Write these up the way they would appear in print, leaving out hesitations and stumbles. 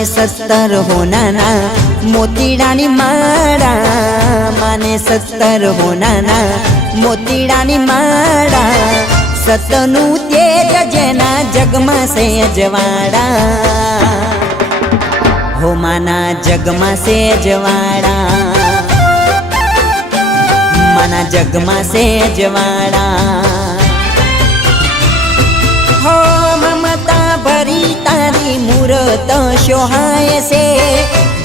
माने 70 होनाना मोतीडानी माळा, माने 70 होनाना मोतीडानी माळा, सतनु तेज जेना जगमा से अजवाड़ा, हो माना जगमा से अजवाड़ा, माना जगमा से अजवाड़ा। हो ममता भरी तारी मूरत शोहाय से,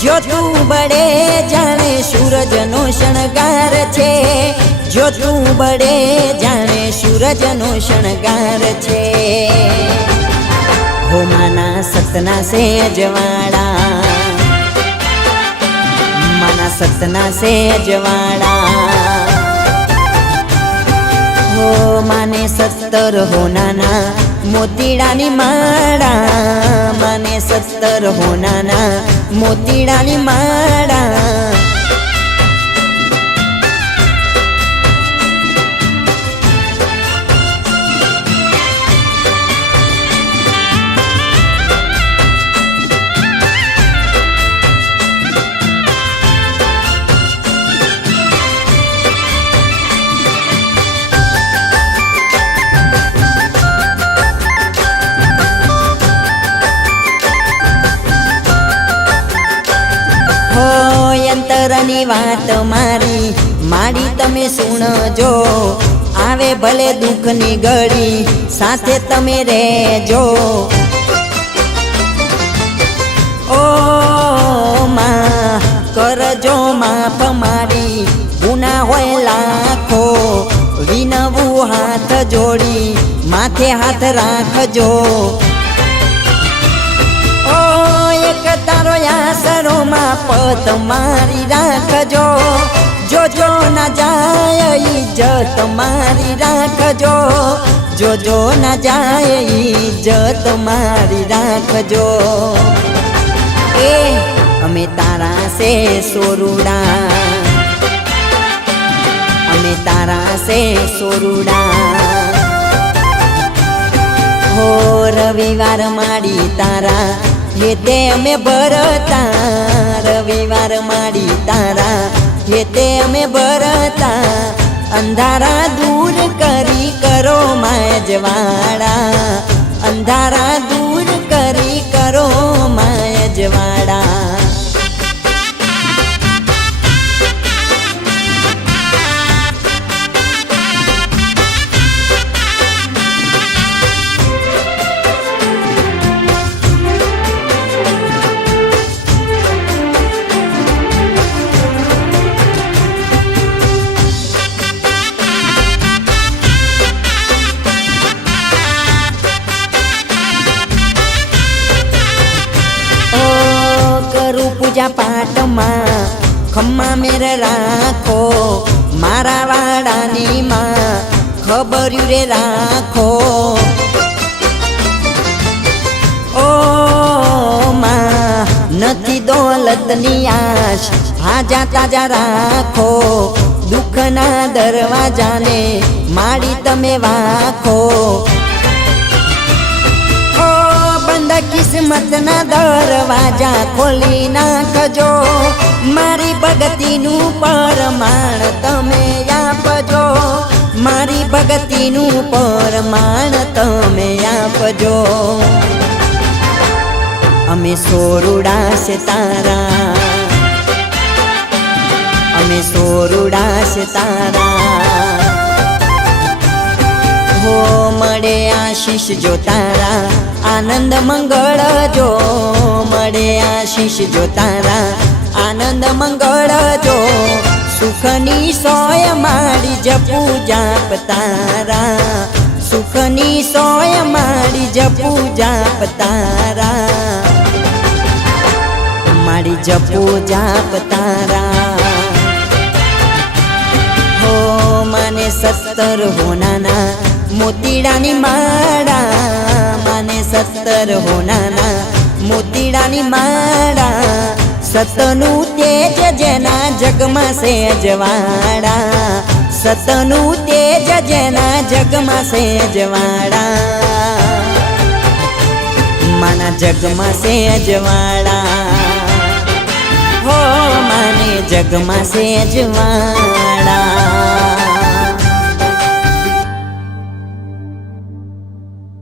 जो तू बड़े जाने सूरज नो शणगार छे, जो तू बड़े जाने सूरज नो शणगार छे। हो माना सतना से अजवाड़ा, माना सतना से अजवाड़ा। हो माने 70 होनाना मोतीडानी माळा, माने 70 होनाना मोतीडानी माळा। हो यंतरनी वात मारी माड़ी तमे सुणजो, आवे भले दुखनी घड़ी साथे तमे रहेजो। ओ मां करजो माफ मारी गुना होय लाखो, विनवू हाथ जोड़ी माथे हाथ राखजो। एक तारो यासरो मां पत मारी राखजो, जो जो न जाय इज्जत मारी राखजो, जो जो न जाय इज्जत मारी राखजो। ए अमे तारा से सोरुड़ा, अमे तारा से सोरुड़ा। हो रविवार माड़ी तारा हेते अमे भरता, रविवार माड़ी तारा हेते अमे भरता, अंधारा दूर करी करो माय जवाड़ा, अंधारा दूर करी करो माय जवाड़ा। पूजा पाठ मां खम्मा मेरे राखो, मारा वाड़ानी मां खबर्यु रे राखो। ओ मां नथी दौलतनी आश हाजा ताजा राखो, दुखना दरवाजाने माड़ी तमे वाखो। किस्मत ना दरवाजा खोली नाखजो, मारी भगती नु परमाण तमे आपजो, मारी भगती नु परमाण तमे आपजो। अमे सोरुड़ा से तारा, अमे सोरुड़ा से तारा। हो मळे आशीष जो तारा आनंद मंगल जो, मळे आशीष जो तारा आनंद मंगल जो, सुखनी सोय माड़ी जपू जाप तारा, सुखनी सोय माड़ी जपू जाप तारा, माड़ी जपू जाप तारा। हो माने 70 होनाना मोतीडानी माळा, माने 70 होनाना मोतीडानी माळा, सतनु तेज जेना जगमा से अजवाड़ा, सतनु तेज जेना जगमा से अजवाड़ा, माना जगमा से अजवाड़ा। જગમાં સેજવાળા